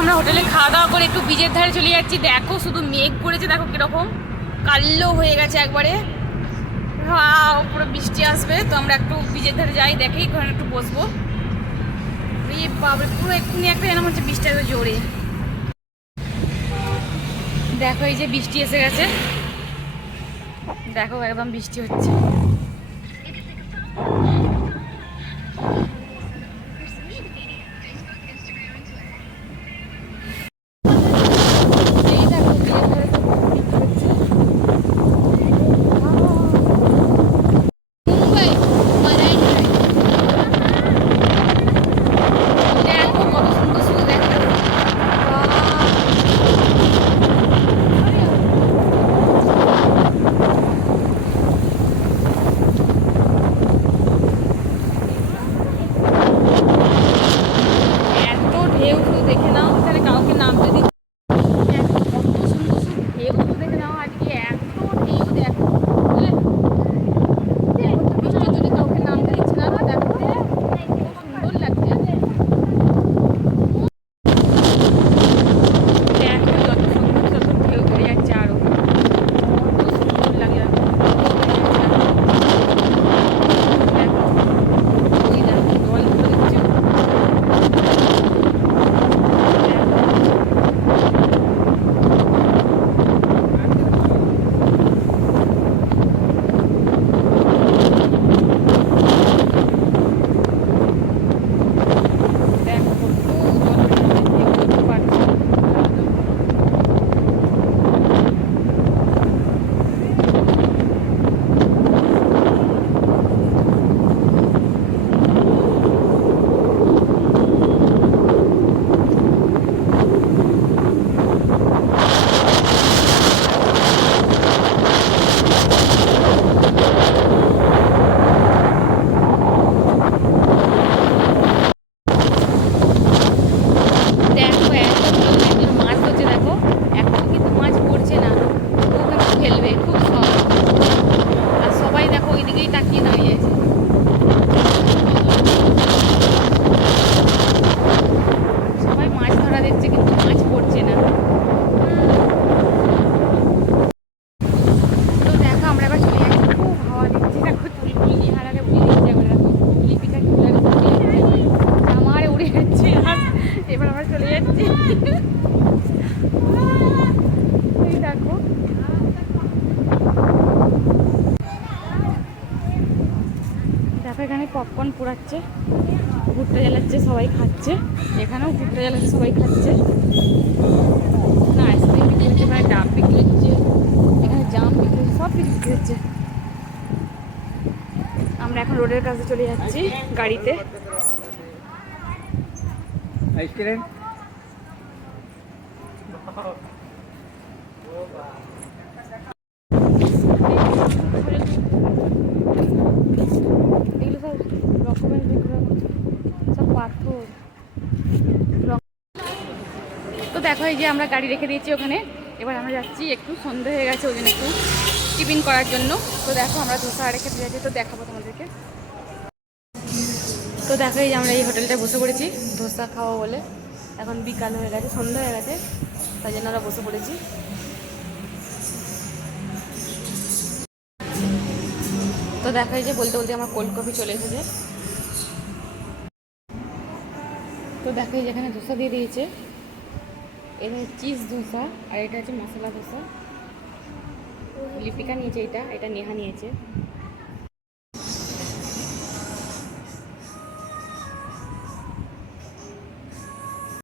আমরা হোটেলে খাওয়া দাওয়া করে একটু বীজের ধারে চলে যাচ্ছি। দেখো শুধু মেঘ করেছে, দেখো কীরকম কালো হয়ে গেছে একবারে। পুরো বৃষ্টি আসবে, তো আমরা একটু বীজের ধারে যাই, দেখি ওখানে একটু বসবো। বাবরে পুরো এক্ষুনি একটা যেন হচ্ছে বৃষ্টি আসবে জোরে। দেখো এই যে বৃষ্টি এসে গেছে। দেখো একদম বৃষ্টি হচ্ছে। ফেলবে, খুব সব আর সবাই দেখো ওইদিকেই তাকিয়ে দাঁড়িয়ে আছে। সবাই মাছ ধরা দেখছে, কিন্তু মাছ পড়ছে না। তো দেখো, আমরা লিপিকা চুলাকে আমার উড়ে যাচ্ছে। এবার আমরা চলে যাচ্ছি এই দেখো দেখো এখানে পপকর্ন পোড়াচ্ছে, ভুট্টা জ্বালাচ্ছে, সবাই খাচ্ছে। এখানেও ভুট্টা জ্বালাচ্ছে, সবাই খাচ্ছে। এখানে আইসক্রিম বিক্রি হচ্ছে এখানে ডাব বিক্রি হচ্ছে, এখানে জাম বিক্রি হচ্ছে, সব কিছু বিক্রি হচ্ছে। আমরা এখন রোডের কাছে চলে যাচ্ছি, গাড়িতে। আইসক্রিম তো দেখো এই যে আমরা গাড়ি রেখে দিয়েছি ওখানে। এবার আমরা যাচ্ছি একটু, সন্ধে হয়ে গেছে ওই জন্য একটু টিফিন করার জন্য। তো দেখো আমরা ধোসা রেখে দিয়ে যাচ্ছি, তো দেখাবো তোমাদেরকে। তো দেখো এই আমরা এই হোটেলটায় বসে পড়েছি, ধোসা খাওয়া বলে। এখন বিকাল হয়ে গেছে সন্ধ্যা হয়ে গেছে, তাই জন্য আমরা বসে পড়েছি। তো দেখা যে বলতে বলতে আমার কোল্ড কফি চলে এসেছে। তো দেখো যেখানে ধোসা দিয়ে দিয়েছে। এটা চিজ ধোসা আর এটা হচ্ছে মশলা ধোসা। লিপিকা নিয়েছে এটা এটা নেহা নিয়েছে।